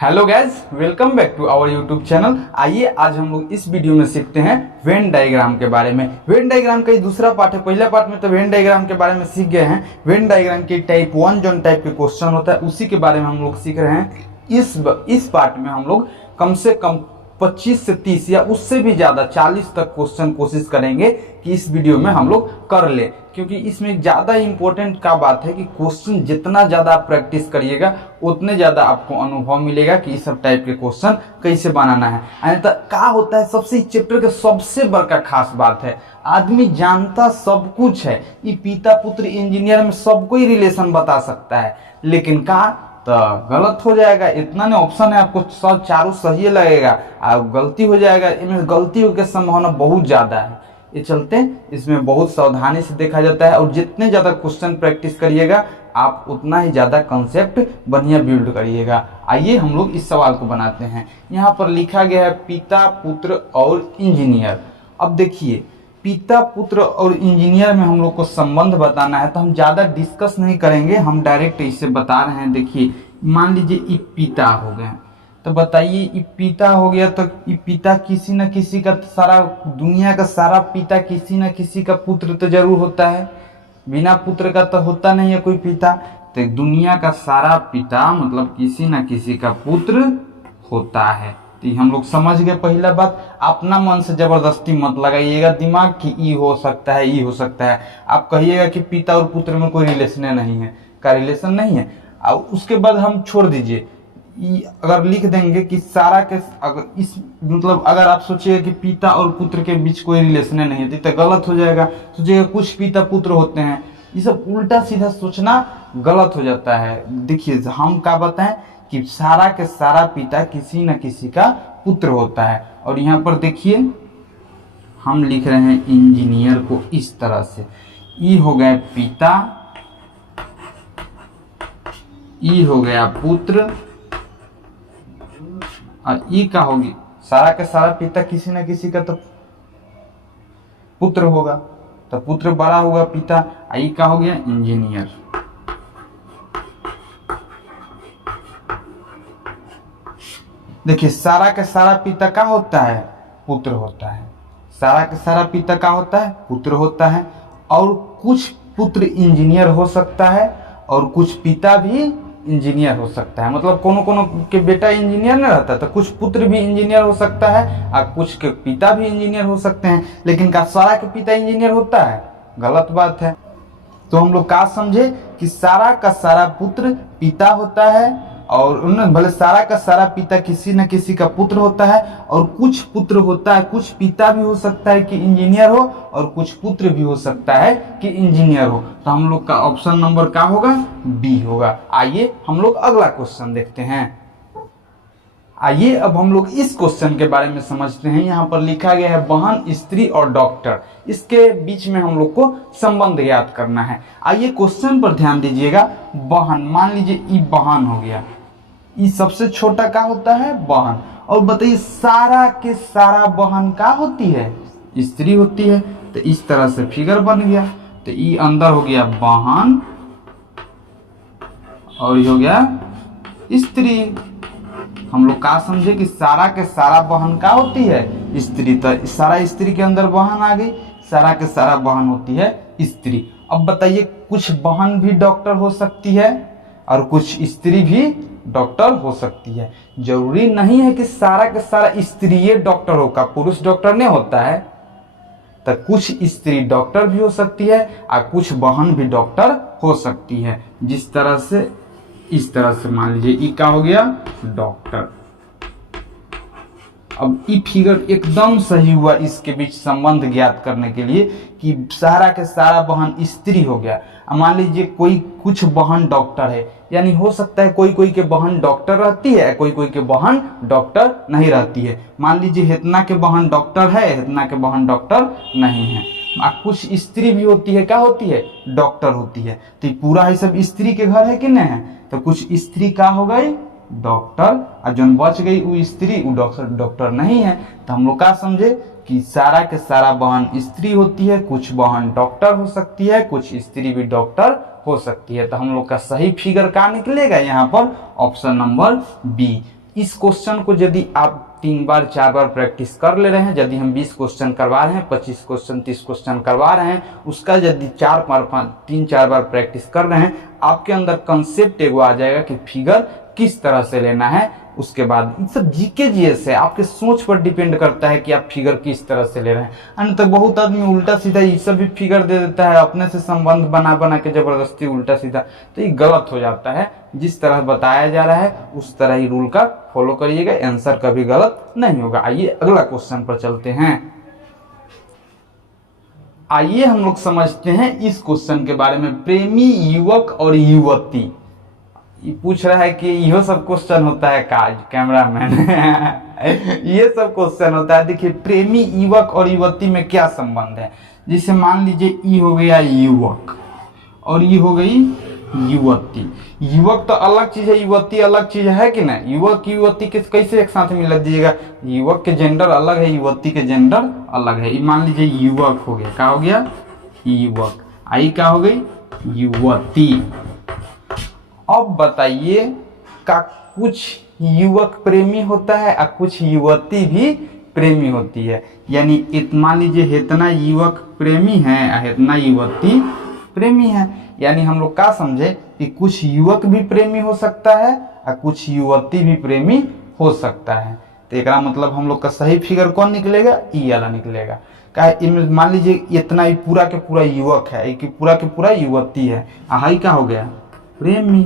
Hello guys, welcome back to our YouTube channel. आइए आज हम लोग इस वीडियो में सीखते हैं वेन डायग्राम के बारे में। वेन डायग्राम का ये दूसरा पार्ट है। पहला पार्ट में तो वेन डायग्राम के बारे में सीख गए हैं। वेन डायग्राम की टाइप 1 जो टाइप के क्वेश्चन होता है उसी के बारे में हम लोग सीख रहे हैं। इस पार्ट में हम लोग कम से कम 25 से 30 या उससे भी ज़्यादा 40 तक क्वेश्चन कोशिश करेंगे कि इस वीडियो में हम लोग कर ले, क्योंकि इसमें ज़्यादा इम्पोर्टेंट का बात है कि क्वेश्चन जितना ज़्यादा आप प्रैक्टिस करिएगा उतने ज़्यादा आपको अनुभव मिलेगा कि इस सब टाइप के क्वेश्चन कैसे बनाना है। अन्यथा क्या होता है, सबसे चैप्टर के सबसे बड़का खास बात है, आदमी जानता सब कुछ है, ये पिता पुत्र इंजीनियर में सबको ही रिलेशन बता सकता है, लेकिन का तो गलत हो जाएगा। इतना नहीं ऑप्शन है, आपको सब चारों सही लगेगा, आप गलती हो जाएगा, इनमें गलती की संभावना बहुत ज़्यादा है। ये चलते इसमें बहुत सावधानी से देखा जाता है, और जितने ज़्यादा क्वेश्चन प्रैक्टिस करिएगा आप उतना ही ज़्यादा कंसेप्ट बढ़िया बिल्ड करिएगा। आइए हम लोग इस सवाल को बनाते हैं। यहाँ पर लिखा गया है पिता पुत्र और इंजीनियर। अब देखिए, पिता पुत्र और इंजीनियर में हम लोग को संबंध बताना है, तो हम ज़्यादा डिस्कस नहीं करेंगे, हम डायरेक्ट इसे बता रहे हैं। देखिए, मान लीजिए ये पिता हो गए, तो बताइए ये पिता हो गया, तो ये पिता किसी न किसी का, सारा दुनिया का सारा पिता किसी न किसी का पुत्र तो जरूर होता है, बिना पुत्र का तो होता नहीं है कोई पिता। तो दुनिया का सारा पिता मतलब किसी न किसी का पुत्र होता है। तो हम लोग समझ गए। पहला बात, अपना मन से जबरदस्ती मत लगाइएगा दिमाग कि ई हो सकता है, ई हो सकता है। आप कहिएगा कि पिता और पुत्र में कोई रिलेशन नहीं है, का रिलेशन नहीं है, और उसके बाद हम छोड़ दीजिए। अगर लिख देंगे कि सारा के, अगर इस मतलब अगर आप सोचिएगा कि पिता और पुत्र के बीच कोई रिलेशन नहीं है तो गलत हो जाएगा। सोचिएगा कुछ पिता पुत्र होते हैं, ये सब उल्टा सीधा सोचना गलत हो जाता है। देखिए, हम क्या बताएं कि सारा के सारा पिता किसी न किसी का पुत्र होता है। और यहाँ पर देखिए हम लिख रहे हैं इंजीनियर को इस तरह से, ई हो गया पिता, ई हो गया पुत्र, और ई का होगी सारा का सारा पिता किसी न किसी का तो पुत्र होगा, तो पुत्र बड़ा होगा पिता, ई का हो गया इंजीनियर। देखिए, सारा का सारा पिता का होता है, पुत्र होता है। सारा का सारा पिता का होता है, पुत्र होता है। और कुछ पुत्र इंजीनियर हो सकता है और कुछ पिता भी इंजीनियर हो सकता है। मतलब कोनो कोनो के बेटा इंजीनियर नहीं रहता, तो कुछ पुत्र भी इंजीनियर हो सकता है और कुछ के पिता भी इंजीनियर हो सकते हैं। लेकिन क्या सारा के पिता इंजीनियर होता है? गलत बात है। तो हम लोग क्या समझे कि सारा का सारा पुत्र पिता होता है, और उन्हें भले सारा का सारा पिता किसी न किसी का पुत्र होता है, और कुछ पुत्र होता है, कुछ पिता भी हो सकता है कि इंजीनियर हो, और कुछ पुत्र भी हो सकता है कि इंजीनियर हो। तो हम लोग का ऑप्शन नंबर क्या होगा? बी होगा। आइए हम लोग अगला क्वेश्चन देखते हैं। आइए अब हम लोग इस क्वेश्चन के बारे में समझते हैं। यहाँ पर लिखा गया है बहन, स्त्री और डॉक्टर, इसके बीच में हम लोग को संबंध ज्ञात करना है। आइए क्वेश्चन पर ध्यान दीजिएगा। बहन, मान लीजिए ये बहन हो गया, ये सबसे छोटा का होता है बहन, और बताइए सारा के सारा बहन का होती है? स्त्री होती है। तो इस तरह से फिगर बन गया। तो ये अंदर हो गया बहन और ये हो गया स्त्री। हम लोग क्या समझे कि सारा के सारा बहन का होती है? स्त्री। तो सारा स्त्री के अंदर बहन आ गई, सारा के सारा बहन होती है स्त्री। अब बताइए, कुछ बहन भी डॉक्टर हो सकती है और कुछ स्त्री भी डॉक्टर हो सकती है। जरूरी नहीं है कि सारा के सारा स्त्री डॉक्टर होगा, पुरुष डॉक्टर नहीं होता है। तो कुछ स्त्री डॉक्टर भी हो सकती है और कुछ बहन भी डॉक्टर हो सकती है। जिस तरह से, इस तरह से मान लीजिए ई का हो गया डॉक्टर। अब ई फिगर एकदम सही हुआ इसके बीच संबंध ज्ञात करने के लिए कि सारा के सारा बहन स्त्री हो गया। मान लीजिए कोई कुछ बहन डॉक्टर है, यानी हो सकता है कोई कोई के बहन डॉक्टर रहती है, कोई कोई के बहन डॉक्टर नहीं रहती है। मान लीजिए हेतना के बहन डॉक्टर है, हेतना के बहन डॉक्टर नहीं है। कुछ स्त्री भी होती है, क्या होती है? डॉक्टर होती है। तो पूरा है सब स्त्री के घर है कि नहीं है? तो कुछ स्त्री का हो गई डॉक्टर, और जो बच गई वो स्त्री, वो डॉक्टर नहीं है। तो हम लोग क्या समझे कि सारा के सारा बहन स्त्री होती है, कुछ बहन डॉक्टर हो सकती है, कुछ स्त्री भी डॉक्टर हो सकती है। तो हम लोग का सही फिगर क्या निकलेगा? यहाँ पर ऑप्शन नंबर बी। इस क्वेश्चन को यदि आप 3 बार 4 बार प्रैक्टिस कर ले रहे हैं, यदि हम 20 क्वेश्चन करवा रहे हैं, 25 क्वेश्चन 30 क्वेश्चन करवा रहे हैं, उसका यदि 3-4 बार प्रैक्टिस कर रहे हैं, आपके अंदर कंसेप्ट एगो आ जाएगा कि फिगर किस तरह से लेना है। उसके बाद इन सब जीके जीएस है, आपके सोच पर डिपेंड करता है कि आप फिगर किस तरह से ले रहे हैं। अन्यथा बहुत आदमी उल्टा सीधा ये सब भी फिगर दे देता है, अपने से संबंध बना बना के जबरदस्ती उल्टा सीधा, तो ये गलत हो जाता है। जिस तरह बताया जा रहा है उस तरह ही रूल का फॉलो करिएगा, आंसर कभी गलत नहीं होगा। आइए अगला क्वेश्चन पर चलते हैं। आइए हम लोग समझते हैं इस क्वेश्चन के बारे में। प्रेमी युवक और युवती, ये पूछ रहा है कि यह सब क्वेश्चन होता है काज कैमरामैन ये सब क्वेश्चन होता है। देखिए प्रेमी युवक और युवती में क्या संबंध है। जैसे मान लीजिए ई हो गया युवक और ये हो गई युवती। युवक तो अलग चीज है, युवती अलग चीज है कि नहीं। युवक युवती के कैसे एक साथ मिला दीजिएगा, युवक के जेंडर अलग है, युवती के जेंडर अलग है। मान लीजिए युवक हो गया, क्या हो गया युवक, आई क्या हो गई युवती। अब बताइए का कुछ युवक प्रेमी होता है और कुछ युवती भी प्रेमी होती है। यानी मान लीजिए इतना युवक प्रेमी है और इतना युवती प्रेमी है। यानी हम लोग क्या समझे कि कुछ युवक भी प्रेमी हो सकता है और कुछ युवती भी प्रेमी हो सकता है। तो एक मतलब हम लोग का सही फिगर कौन निकलेगा, ई वाला निकलेगा। क्या मान लीजिए इतना ही पूरा के पूरा युवक है, कि पूरा के पूरा युवती है, हाई क्या हो गया प्रेमी।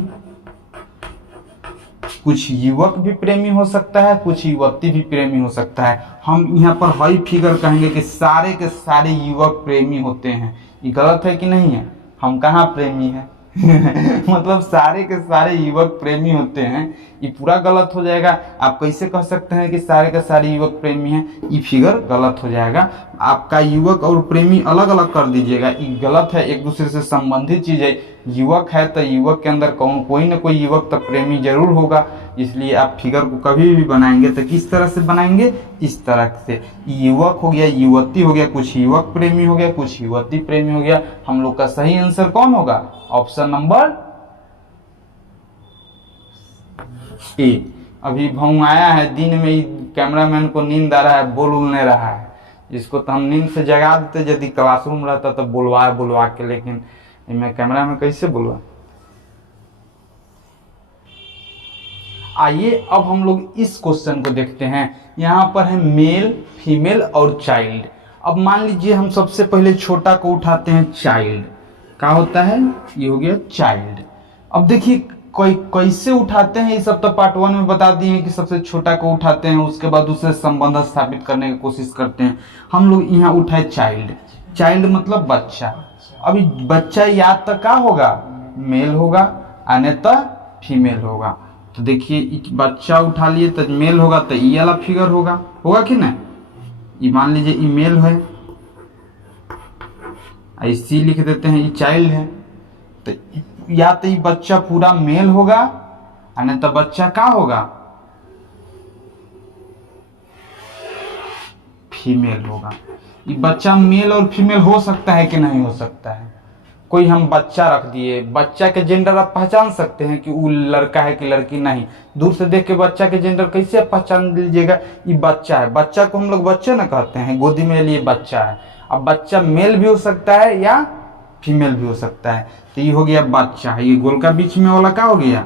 कुछ युवक भी प्रेमी हो सकता है, कुछ युवती भी प्रेमी हो सकता है। हम यहाँ पर हाई फिगर कहेंगे कि सारे के सारे युवक प्रेमी होते हैं। ये गलत है कि नहीं है, हम कहाँ प्रेमी हैं मतलब सारे के सारे युवक प्रेमी होते हैं, ये पूरा गलत हो जाएगा। आप कैसे कह सकते हैं कि सारे के सारे युवक प्रेमी हैं, ये फिगर गलत हो जाएगा। आपका युवक और प्रेमी अलग अलग कर दीजिएगा, ये गलत है, एक दूसरे से संबंधित चीज है। युवक है तो युवक के अंदर कोई ना कोई युवक तो प्रेमी जरूर होगा। इसलिए आप फिगर को कभी भी बनाएंगे तो किस तरह से बनाएंगे, इस तरह से। युवक हो गया, युवती हो गया, कुछ युवक प्रेमी हो गया, कुछ युवती प्रेमी हो गया। हम लोग का सही आंसर कौन होगा, ऑप्शन नंबर ए। अभी भाऊ आया है, दिन में ही कैमरामैन को नींद आ रहा है, बोलने रहा है। इसको तो हम नींद से जगा देते यदि क्लासरूम रहता तो बुलवा के, लेकिन मैं कैमरा में कैसे बोलवा। आइए अब हम लोग इस क्वेश्चन को देखते हैं। यहाँ पर है मेल, फीमेल और चाइल्ड। अब मान लीजिए हम सबसे पहले छोटा को उठाते हैं, चाइल्ड। क्या होता है, ये हो गया चाइल्ड। अब देखिए कोई कैसे उठाते हैं, ये सब तो पार्ट 1 में बता दिए हैं कि सबसे छोटा को उठाते हैं, उसके बाद उससे संबंध स्थापित करने की कोशिश करते हैं। हम लोग यहाँ उठाए चाइल्ड। चाइल्ड मतलब बच्चा। अभी बच्चा या तो क्या होगा, मेल होगा, अन्यथा फीमेल होगा। तो देखिए बच्चा उठा लिए तो मेल होगा, तो ये वाला फिगर होगा कि नहीं। ये मान लीजिए ये मेल है, ऐसी लिख देते हैं, ये चाइल्ड है। तो या तो ये बच्चा पूरा मेल होगा, अन्यथा बच्चा क्या होगा, फीमेल होगा। ये बच्चा मेल और फीमेल हो सकता है कि नहीं हो सकता है। कोई हम बच्चा रख दिए, बच्चा के जेंडर आप पहचान सकते हैं कि वो लड़का है कि लड़की, नहीं। दूर से देख के बच्चा के जेंडर कैसे आप पहचान लीजिएगा, ये बच्चा है। बच्चा को हम लोग बच्चे ना कहते हैं, गोदी में लिए बच्चा है। अब बच्चा मेल भी हो सकता है या फीमेल भी हो सकता है। तो ये हो गया बच्चा, ये गोल का बीच में वाला क्या हो गया,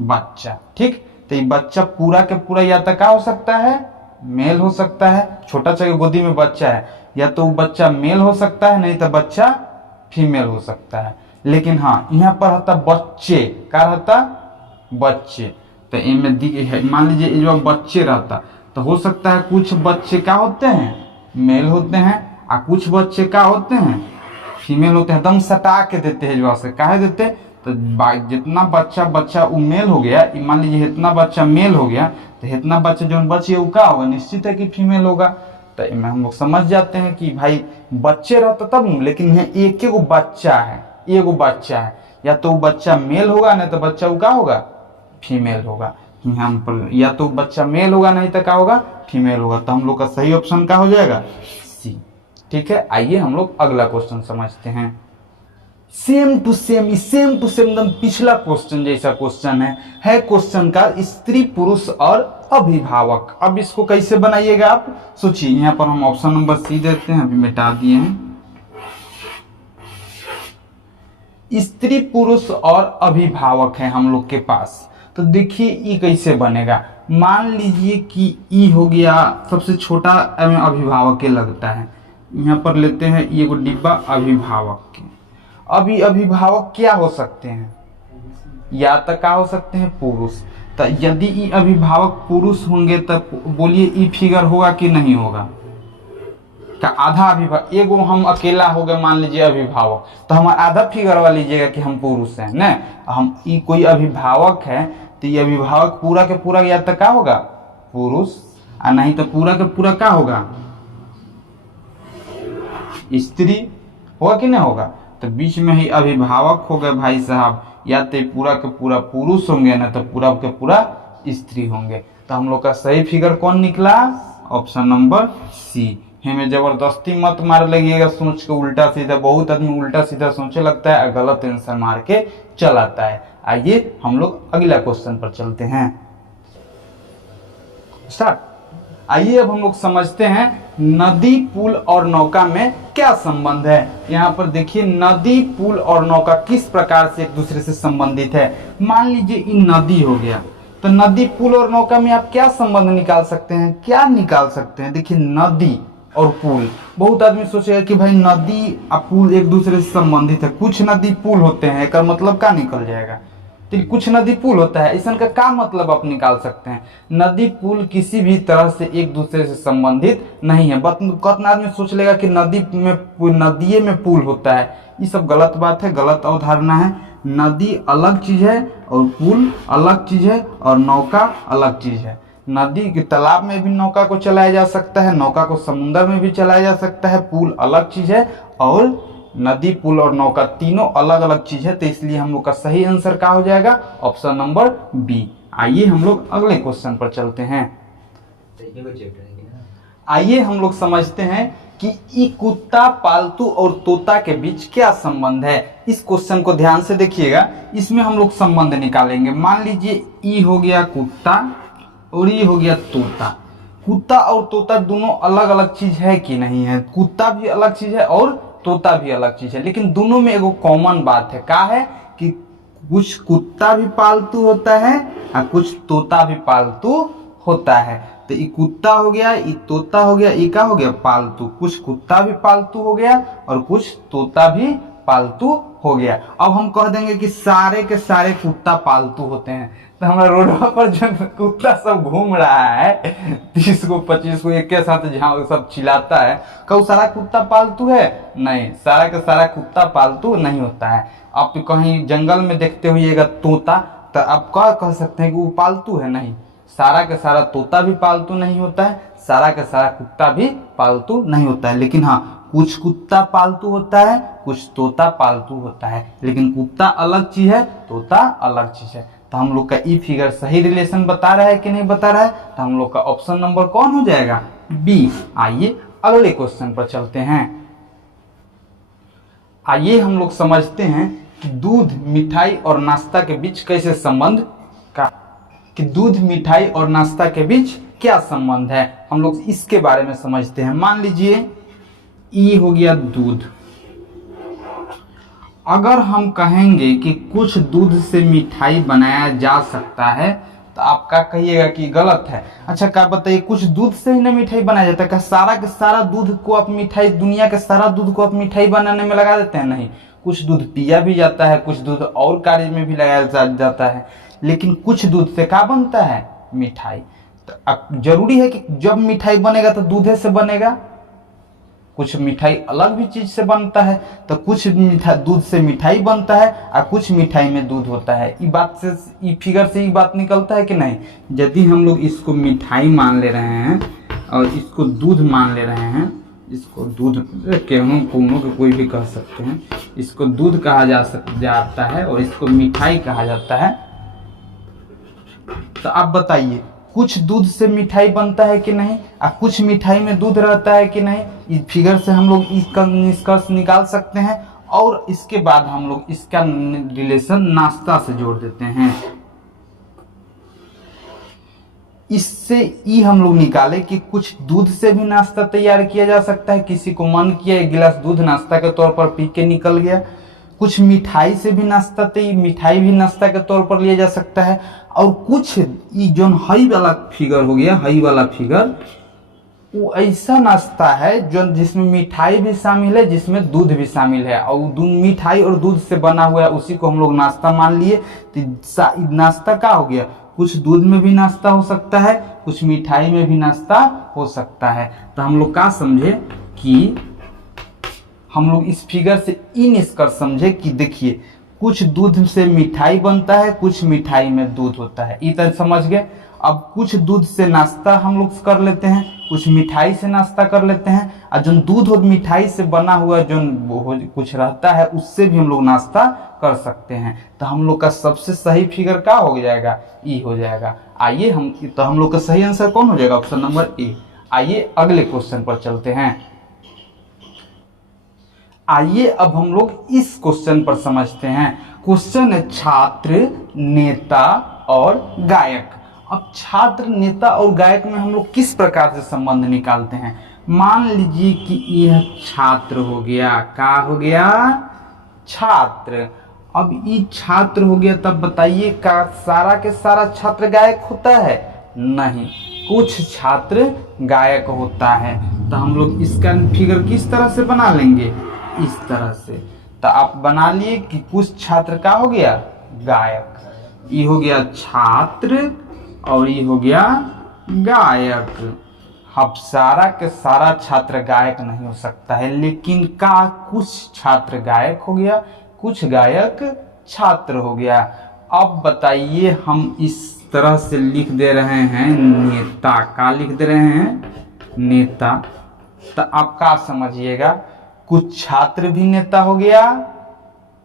बच्चा। ठीक, तो ये बच्चा पूरा के पूरा या तो क्या हो सकता है, मेल हो सकता है। छोटा सा गोदी में बच्चा है, या तो बच्चा मेल हो सकता है, नहीं तो बच्चा फीमेल हो सकता है। लेकिन हाँ यहाँ पर रहता बच्चे, क्या रहता बच्चे। तो इनमें मान लीजिए जो बच्चे रहता, तो हो सकता है कुछ बच्चे क्या होते हैं, मेल होते हैं, और कुछ बच्चे क्या होते हैं, फीमेल होते हैं। एकदम सटा के देते हैं जो से काहे देते, तो जितना बच्चा वो मेल हो गया, मान लीजिए इतना बच्चा मेल हो गया, तो इतना बच्चा जो बचे वो क्या होगा, निश्चित है कि फीमेल होगा। तो इनमें हम लोग समझ जाते हैं कि भाई बच्चे रहता तब, लेकिन यहाँ एक एगो बच्चा है, एगो बच्चा है, या तो बच्चा मेल होगा, नहीं तो बच्चा वो क्या होगा, फीमेल होगा। यहाँ पर या तो बच्चा मेल होगा, नहीं तो क्या होगा, फीमेल होगा। तो हम लोग का सही ऑप्शन क्या हो जाएगा, सी। ठीक है, आइए हम लोग अगला क्वेश्चन समझते हैं। सेम टू सेम एकदम पिछला क्वेश्चन जैसा क्वेश्चन है क्वेश्चन का स्त्री पुरुष और अभिभावक। अब इसको कैसे बनाइएगा आप सोचिए। यहाँ पर हम ऑप्शन नंबर सी देते हैं, अभी मिटा दिए हैं। स्त्री पुरुष और अभिभावक है हम लोग के पास, तो देखिए ई कैसे बनेगा। मान लीजिए कि ई हो गया सबसे छोटा अभिभावक के लगता है, यहाँ पर लेते हैं ये को डिब्बा अभिभावक के। अभी अभिभावक क्या हो सकते हैं, या तो क्या हो सकते हैं पुरुष। तो यदि ई अभिभावक पुरुष होंगे तब बोलिए ई फिगर होगा कि नहीं होगा। का आधा अभिभावक, एगो हम अकेला हो गए मान लीजिए अभिभावक, तो हमारा आधा फिगर वाला लीजिएगा कि हम पुरुष हैं न। हम ई कोई अभिभावक है तो ये अभिभावक पूरा के पूरा या तो क्या होगा पुरुष, और नहीं तो पूरा के पूरा क्या होगा स्त्री, होगा कि नहीं होगा। तो बीच में ही अभिभावक हो गए भाई साहब, या तो पूरा के पूरा पुरुष होंगे ना तो पूरा के पूरा स्त्री होंगे। तो हम लोग का सही फिगर कौन निकला, ऑप्शन नंबर सी। हमें जबरदस्ती मत मार लगिएगा सोच के उल्टा सीधा, बहुत आदमी उल्टा सीधा सोचने लगता है और गलत आंसर मार के चलाता है। आइए हम लोग अगला क्वेश्चन पर चलते हैं, स्टार्ट। आइए अब हम लोग समझते हैं नदी पुल और नौका में क्या संबंध है। यहाँ पर देखिए नदी पुल और नौका किस प्रकार से एक दूसरे से संबंधित है। मान लीजिए इन नदी हो गया, तो नदी पुल और नौका में आप क्या संबंध निकाल सकते हैं, क्या निकाल सकते हैं। देखिए नदी और पुल, बहुत आदमी सोचेगा कि भाई नदी और पुल एक दूसरे से संबंधित है, कुछ नदी पुल होते हैं, इसका मतलब क्या निकल जाएगा। तो कुछ नदी पुल होता है, इसका का क्या मतलब आप निकाल सकते हैं। नदी पुल किसी भी तरह से एक दूसरे से संबंधित नहीं है। कितना आदमी सोच लेगा कि नदिये में पुल होता है, ये सब गलत बात है, गलत अवधारणा है। नदी अलग चीज है और पुल अलग चीज है और नौका अलग चीज है। नदी के तालाब में भी नौका को चलाया जा सकता है, नौका को समुद्र में भी चलाया जा सकता है। पुल अलग चीज है और नदी पुल और नौका तीनों अलग अलग चीज है। तो इसलिए हम लोग का सही आंसर क्या हो जाएगा, ऑप्शन नंबर बी। आइए हम लोग अगले क्वेश्चन पर चलते हैं। आइए हम लोग समझते हैं कि ई कुत्ता पालतू और तोता के बीच क्या संबंध है। इस क्वेश्चन को ध्यान से देखिएगा, इसमें हम लोग संबंध निकालेंगे। मान लीजिए ई हो गया कुत्ता और ये हो गया तोता। कुत्ता और तोता दोनों अलग अलग चीज है कि नहीं है। कुत्ता भी अलग चीज है और तोता भी अलग चीज है, लेकिन दोनों में एगो कॉमन बात है, क्या है कि कुछ कुत्ता भी पालतू होता है और कुछ तोता भी पालतू होता है। तो ये कुत्ता हो गया, ये तोता हो गया, ये क्या हो गया पालतू। कुछ कुत्ता भी पालतू हो गया और कुछ तोता भी पालतू हो गया। अब हम कह देंगे कि सारे के सारे कुत्ता पालतू होते हैं, तो हमारे रोड पर जो कुत्ता सब घूम रहा है 30 को 25 को एक के साथ जहाँ सब चिल्लाता है, क्या सारा कुत्ता पालतू है? नहीं, सारा का सारा कुत्ता पालतू नहीं होता है। आप कहीं जंगल में देखते हुएगा तोता, तो आप क्या कह सकते हैं कि वो पालतू है? नहीं, सारा का सारा तोता भी पालतू नहीं होता है, सारा का सारा कुत्ता भी पालतू नहीं होता है। लेकिन हाँ, कुछ कुत्ता पालतू होता है, कुछ तोता पालतू होता है, लेकिन कुत्ता अलग चीज है, तोता अलग चीज है। तो हम लोग का ई फिगर सही रिलेशन बता रहा है कि नहीं बता रहा है, तो हम लोग का ऑप्शन नंबर कौन हो जाएगा, बी। आइए अगले क्वेश्चन पर चलते हैं। आइए हम लोग समझते हैं कि दूध, मिठाई और नाश्ता के बीच कैसे संबंध का, कि दूध, मिठाई और नाश्ता के बीच क्या संबंध है, हम लोग इसके बारे में समझते हैं। मान लीजिए ई हो गया दूध। अगर हम कहेंगे कि कुछ दूध से मिठाई बनाया जा सकता है, तो आप क्या कहिएगा कि गलत है। अच्छा क्या बताइए, कुछ दूध से ही ना मिठाई बनाया जाता है? क्या सारा के सारा दूध को आप मिठाई, दुनिया के सारा दूध को आप मिठाई बनाने में लगा देते हैं? नहीं, कुछ दूध पिया भी जाता है, कुछ दूध और कार्य में भी लगाया जाता है, लेकिन कुछ दूध से क्या बनता है, मिठाई। तो अब जरूरी है कि जब मिठाई बनेगा तो दूधे से बनेगा, कुछ मिठाई अलग भी चीज से बनता है। तो कुछ दूध से मिठाई बनता है और कुछ मिठाई में दूध होता है। ये बात से, ये फिगर से ये बात निकलता है कि नहीं। यदि हम लोग इसको मिठाई मान ले रहे हैं और इसको दूध मान ले रहे हैं, इसको दूध कोनो के कोई भी कह सकते हैं, इसको दूध कहा जाता है और इसको मिठाई कहा जाता है। तो आप बताइए, कुछ दूध से मिठाई बनता है कि नहीं और कुछ मिठाई में दूध रहता है कि नहीं। इस फिगर से हम लोग इसका निष्कर्ष निकाल सकते हैं और इसके बाद हम लोग इसका रिलेशन नाश्ता से जोड़ देते हैं। इससे ई हम लोग निकाले कि कुछ दूध से भी नाश्ता तैयार किया जा सकता है। किसी को मन किया एक गिलास दूध नाश्ता के तौर पर पी के निकल गया। कुछ मिठाई से भी मिठाई भी नाश्ता के तौर पर लिया जा सकता है। और कुछ ई जो हई वाला फिगर हो गया, हई वाला फिगर, वो ऐसा नाश्ता है जो जिसमें मिठाई भी शामिल है, जिसमें दूध भी शामिल है, और मिठाई और दूध से बना हुआ है, उसी को हम लोग नाश्ता मान लिए। तो नाश्ता क्या हो गया, कुछ दूध में भी नाश्ता हो सकता है, कुछ मिठाई में भी नाश्ता हो सकता है। तो हम लोग क्या समझे कि हम लोग इस फिगर से ई निष्कर्ष समझे कि देखिए कुछ दूध से मिठाई बनता है, कुछ मिठाई में दूध होता है, इतना समझ गए। अब कुछ दूध से नाश्ता हम लोग कर लेते हैं, कुछ मिठाई से नाश्ता कर लेते हैं, और जो दूध और मिठाई से बना हुआ जो कुछ रहता है उससे भी हम लोग नाश्ता कर सकते हैं। तो हम लोग का सबसे सही फिगर क्या हो जाएगा, ई हो जाएगा। आइए हम लोग का सही आंसर कौन हो जाएगा, ऑप्शन नंबर ए। आइए अगले क्वेश्चन पर चलते हैं। आइए अब हम लोग इस क्वेश्चन पर समझते हैं। क्वेश्चन है छात्र, नेता और गायक। अब छात्र, नेता और गायक में हम लोग किस प्रकार से संबंध निकालते हैं। मान लीजिए कि यह छात्र हो गया, क्या हो गया, छात्र। अब ये छात्र हो गया, तब बताइए का सारा के सारा छात्र गायक होता है, नहीं, कुछ छात्र गायक होता है। तो हम लोग इसका फिगर किस तरह से बना लेंगे, इस तरह से। तो आप बना लिए कि कुछ छात्र का हो गया गायक, ये हो गया छात्र और ये हो गया गायक। अब सारा के सारा छात्र गायक नहीं हो सकता है, लेकिन का कुछ छात्र गायक हो गया, कुछ गायक छात्र हो गया। अब बताइए हम इस तरह से लिख दे रहे हैं नेता, का लिख दे रहे हैं नेता। तो आप क्या समझिएगा, कुछ छात्र भी नेता हो गया।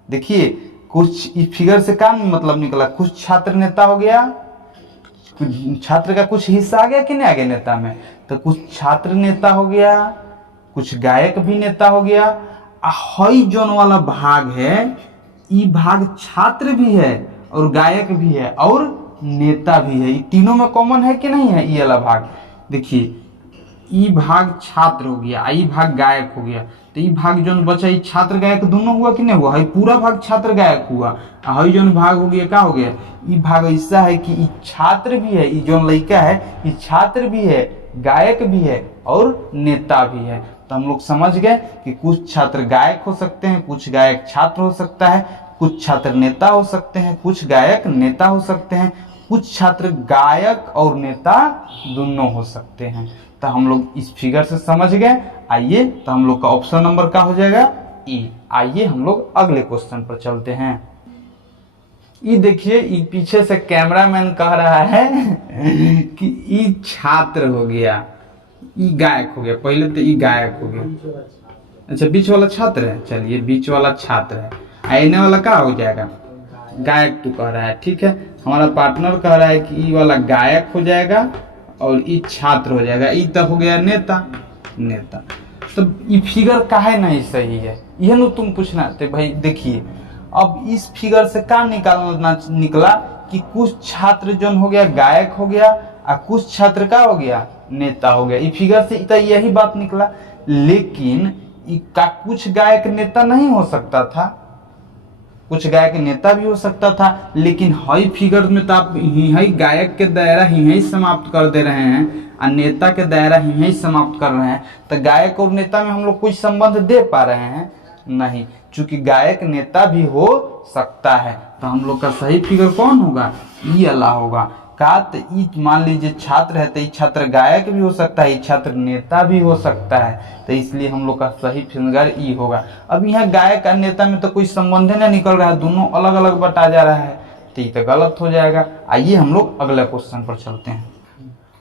देखिए कुछ इस फिगर से क्या मतलब निकला, कुछ छात्र नेता हो गया, छात्र का कुछ हिस्सा आ गया कि नहीं आ गया नेता में। तो कुछ छात्र नेता हो गया, कुछ गायक भी नेता हो गया। हई जोन वाला भाग है, ये भाग छात्र भी है और गायक भी है और नेता भी है। ये तीनों में कॉमन है कि नहीं है, ये वाला भाग। देखिए ये भाग छात्र हो गया, ये भाग गायक हो गया। तो ये भाग जो बचा, ये छात्र गायक दोनों हुआ कि नहीं हुआ, है पूरा भाग छात्र गायक हुआ। हई जो भाग हो गया, क्या हो गया, ये भाग ऐसा है कि ये छात्र भी है, ये जो लड़का है ये छात्र भी है, गायक भी है और नेता भी है। तो हम लोग समझ गए कि कुछ छात्र गायक हो सकते हैं, कुछ गायक छात्र हो सकता है, कुछ छात्र नेता हो सकते हैं, कुछ गायक नेता हो सकते हैं, कुछ छात्र गायक और नेता दोनों हो सकते हैं। तो हम लोग इस फिगर से समझ गए। आइए तो हम लोग का ऑप्शन नंबर क्या हो जाएगा, ई। आइए हम लोग अगले क्वेश्चन पर चलते हैं। ये देखिए, ये पीछे से कैमरामैन कह रहा है कि ये छात्र हो गया, ये गायक हो गया। पहले तो ये गायक हो गया, अच्छा बीच वाला छात्र है, चलिए बीच वाला छात्र है। आईने वाला क्या हो जाएगा, गायक तू कह रहा है, ठीक है। हमारा पार्टनर कह रहा है कि ये वाला गायक हो जाएगा और ये छात्र हो जाएगा, ये तक हो गया नेता। नेता तो ये फिगर काहे नहीं सही है, यह नो तुम पूछना। तो भाई देखिए, अब इस फिगर से क्या निकला कि कुछ छात्र जो हो गया गायक हो गया और कुछ छात्र का हो गया नेता हो गया। इस फिगर से तो यही बात निकला, लेकिन का कुछ गायक नेता नहीं हो सकता था, कुछ गायक नेता भी हो सकता था। लेकिन हई फिगर में तो आप ही गायक के दायरा ही समाप्त कर दे रहे हैं और नेता के दायरा ही समाप्त कर रहे हैं। तो गायक और नेता में हम लोग कुछ संबंध दे पा रहे हैं नहीं, चूंकि गायक नेता भी हो सकता है। तो हम लोग का सही फिगर कौन होगा, ई वाला होगा। का तो ई मान लीजिए छात्र है तो ये छात्र गायक भी हो सकता है, ये छात्र नेता भी हो सकता है। तो इसलिए हम लोग का सही फिगर ई होगा। अब यहाँ गायक और नेता में तो कोई संबंध नहीं निकल रहा है, दोनों अलग अलग बटा जा रहा है, तो ये तो गलत हो जाएगा। आइए हम लोग अगले क्वेश्चन पर चलते हैं।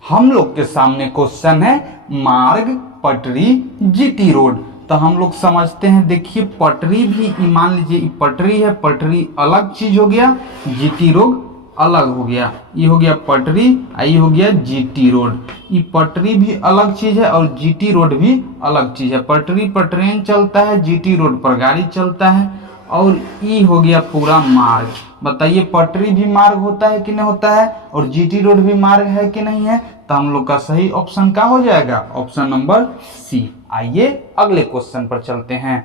हम लोग के सामने क्वेश्चन है मार्ग, पटरी, जीटी रोड। तो हम लोग समझते हैं, देखिए पटरी भी मान लीजिए पटरी है, पटरी अलग चीज हो गया, जीटी रोड अलग हो गया। ये हो गया पटरी, ये हो गया जीटी रोड। ये पटरी भी अलग चीज है और जीटी रोड भी अलग चीज है। पटरी पर ट्रेन चलता है, जीटी रोड पर गाड़ी चलता है। और ये हो गया पूरा मार्ग। बताइए पटरी भी मार्ग होता है कि नहीं होता है, और जीटी रोड भी मार्ग है कि नहीं है। तो हम लोग का सही ऑप्शन क्या हो जाएगा, ऑप्शन नंबर सी। आइए अगले क्वेश्चन पर चलते हैं।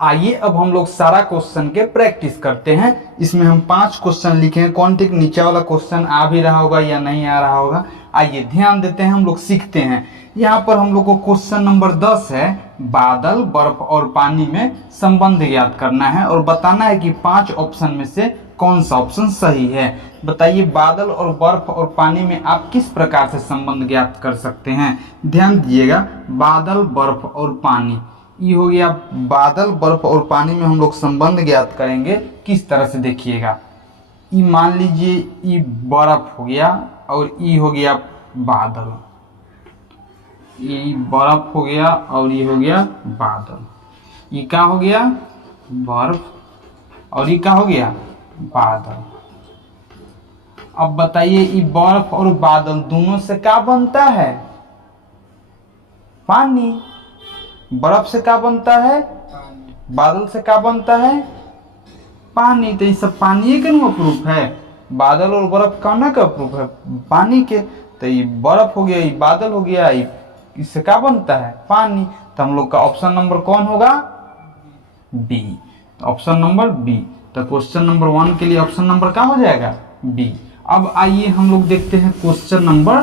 आइए अब हम लोग सारा क्वेश्चन के प्रैक्टिस करते हैं। इसमें हम 5 क्वेश्चन लिखे हैं। कौन ठीक नीचे वाला क्वेश्चन आ भी रहा होगा या नहीं आ रहा होगा, आइए ध्यान देते हैं, हम लोग सीखते हैं। यहाँ पर हम लोग को क्वेश्चन नंबर 10 है, बादल, बर्फ और पानी में संबंध ज्ञात करना है और बताना है कि 5 ऑप्शन में से कौन सा ऑप्शन सही है। बताइए बादल और बर्फ और पानी में आप किस प्रकार से संबंध ज्ञात कर सकते हैं। ध्यान दीजिएगा, बादल, बर्फ और पानी, ये हो गया बादल, बर्फ और पानी में हम लोग संबंध ज्ञात करेंगे किस तरह से। देखिएगा, ये मान लीजिए ये बर्फ हो गया और ये हो गया बादल। ये बर्फ हो गया और ये हो गया बादल। ये क्या हो गया, बर्फ, और ये क्या हो गया, बादल। अब बताइए ये बर्फ और बादल दोनों से क्या बनता है, पानी। बर्फ से क्या बनता है, बादल से क्या बनता है, पानी। तो ये सब पानी के नु प्रूफ है। बादल और बर्फ कहना का प्रूफ है, पानी के। तो ये बर्फ हो गया, ये बादल हो गया, इससे क्या बनता है, पानी। तो हम लोग का ऑप्शन नंबर कौन होगा, बी। तो ऑप्शन नंबर बी। तो क्वेश्चन नंबर 1 के लिए ऑप्शन नंबर क्या हो जाएगा, बी। अब आइए हम लोग देखते हैं क्वेश्चन नंबर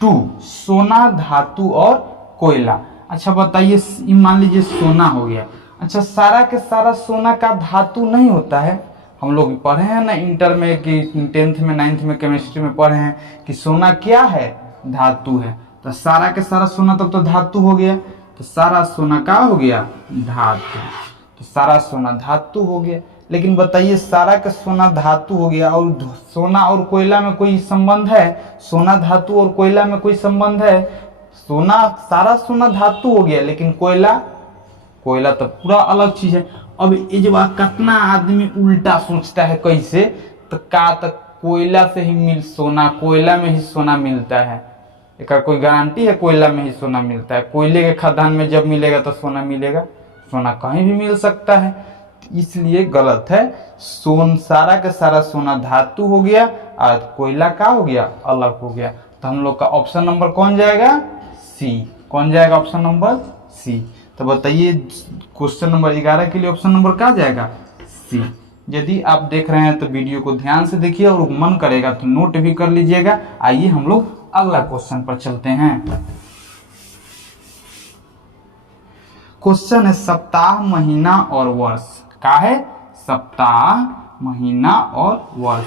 2, सोना, धातु और कोयला। अच्छा बताइए, मान लीजिए सोना हो गया। अच्छा सारा के सारा सोना का धातु नहीं होता है। हम लोग पढ़े हैं ना इंटर में कि 10th में 9th में केमिस्ट्री में पढ़े हैं कि सोना क्या है, धातु है। तो सारा के सारा सोना तब तो धातु हो गया। तो सारा सोना क्या हो गया, धातु। तो सारा सोना धातु हो गया। लेकिन बताइए सारा का सोना धातु हो गया और सोना और कोयला में कोई संबंध है, सोना धातु और कोयला में कोई संबंध है। सोना, सारा सोना धातु हो गया, लेकिन कोयला, कोयला तो पूरा अलग चीज है। अब ये जब कितना आदमी उल्टा सोचता है कैसे, तो का तक कोयला से ही मिल सोना, कोयला में ही सोना मिलता है। एक कोई गारंटी है कोयला में ही सोना मिलता है। कोयले के खदान में जब मिलेगा तो सोना मिलेगा, सोना कहीं भी मिल सकता है। इसलिए गलत है। सारा का सारा सोना धातु हो गया और कोयला का हो गया, अलग हो गया। तो हम लोग का ऑप्शन नंबर कौन जाएगा, सी। कौन जाएगा, ऑप्शन नंबर सी। तो बताइए क्वेश्चन नंबर 11 के लिए ऑप्शन नंबर क्या जाएगा, सी। यदि आप देख रहे हैं तो वीडियो को ध्यान से देखिए और मन करेगा तो नोट भी कर लीजिएगा। आइए हम लोग अगला क्वेश्चन पर चलते हैं। क्वेश्चन है सप्ताह, महीना और वर्ष। क्या है, सप्ताह, महीना और वर्ष।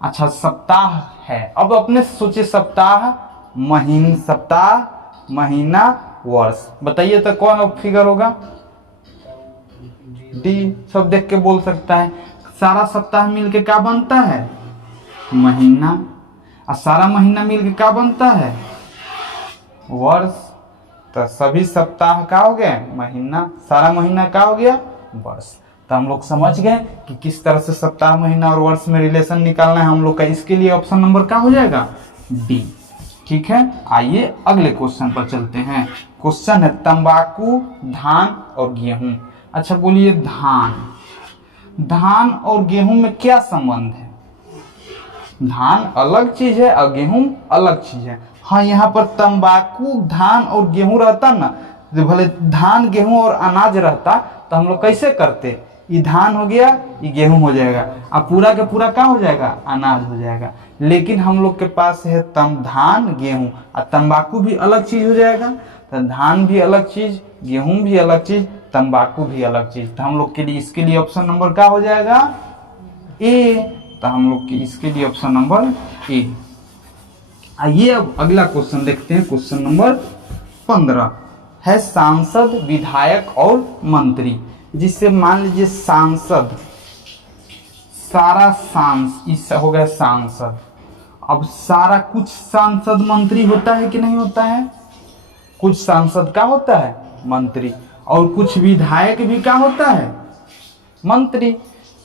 अच्छा सप्ताह है, अब अपने सोचिए सप्ताह, सप्ताह, महीना, वर्ष। बताइए तो कौन फिगर होगा, डी। सब देख के बोल सकता है। सारा सप्ताह मिलके क्या बनता है, महीना, और सारा महीना मिलके क्या बनता है, वर्ष। तो सभी सप्ताह का हो गया महीना, सारा महीना का हो गया वर्ष। तो हम लोग समझ गए कि किस तरह से सप्ताह, महीना और वर्ष में रिलेशन निकालना है हम लोग का। इसके लिए ऑप्शन नंबर क्या हो जाएगा, डी। ठीक है, आइए अगले क्वेश्चन पर चलते हैं। क्वेश्चन है तंबाकू, धान और गेहूं। अच्छा बोलिए धान, धान और गेहूं में क्या संबंध है। धान अलग चीज है और गेहूं अलग चीज है। हाँ यहाँ पर तंबाकू, धान और गेहूं रहता ना, भले धान, गेहूं और अनाज रहता तो हम लोग कैसे करते, ये धान हो गया, ये गेहूं हो जाएगा, अब पूरा का पूरा क्या हो जाएगा, अनाज हो जाएगा। लेकिन हम लोग के पास है धान, गेहूं, और तंबाकू भी अलग चीज हो जाएगा। तो धान भी अलग चीज, गेहूं भी अलग चीज, तंबाकू भी अलग चीज। तो हम लोग के लिए इसके लिए ऑप्शन नंबर क्या हो जाएगा, ए। तो हम लोग के इसके लिए ऑप्शन नंबर ए। आइए अब अगला क्वेश्चन देखते हैं। क्वेश्चन नंबर 15 है सांसद, विधायक और मंत्री। जिससे मान लीजिए सांसद, सारा इस हो गया सांसद। अब सारा, कुछ सांसद मंत्री होता है कि नहीं होता है, कुछ सांसद का होता है मंत्री, और कुछ विधायक भी क्या होता है, मंत्री।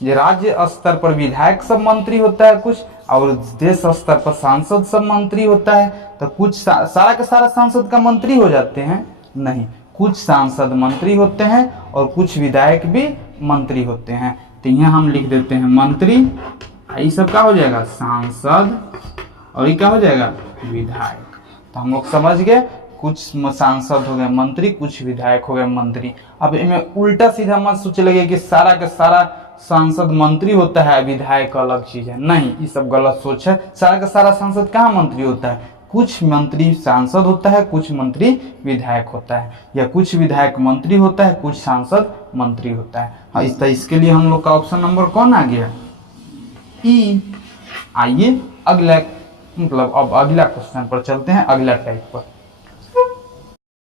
ये राज्य स्तर पर विधायक सब मंत्री होता है कुछ, और देश स्तर पर सांसद सब मंत्री होता है। तो कुछ सारा का सारा सांसद का मंत्री हो जाते हैं? नहीं, कुछ सांसद मंत्री होते हैं और कुछ विधायक भी मंत्री होते हैं। तो यहाँ हम लिख देते हैं मंत्री, ये सब क्या हो जाएगा? सांसद, और ये क्या हो जाएगा? विधायक। तो हम लोग समझ गए, कुछ सांसद हो गए मंत्री, कुछ विधायक हो गए मंत्री। अब इनमें उल्टा सीधा मत सोच लगे कि सारा का सारा सांसद मंत्री होता है, विधायक अलग चीज है। नहीं, ये सब गलत सोच है। सारा का सारा सांसद कहाँ मंत्री होता है? कुछ मंत्री सांसद होता है, कुछ मंत्री विधायक होता है, या कुछ विधायक मंत्री होता है, कुछ सांसद मंत्री होता है। हाँ, इसके लिए हम लोग का ऑप्शन नंबर कौन आ गया? ई। आइए अगला, मतलब अब अगला क्वेश्चन पर चलते हैं, अगला टाइप पर।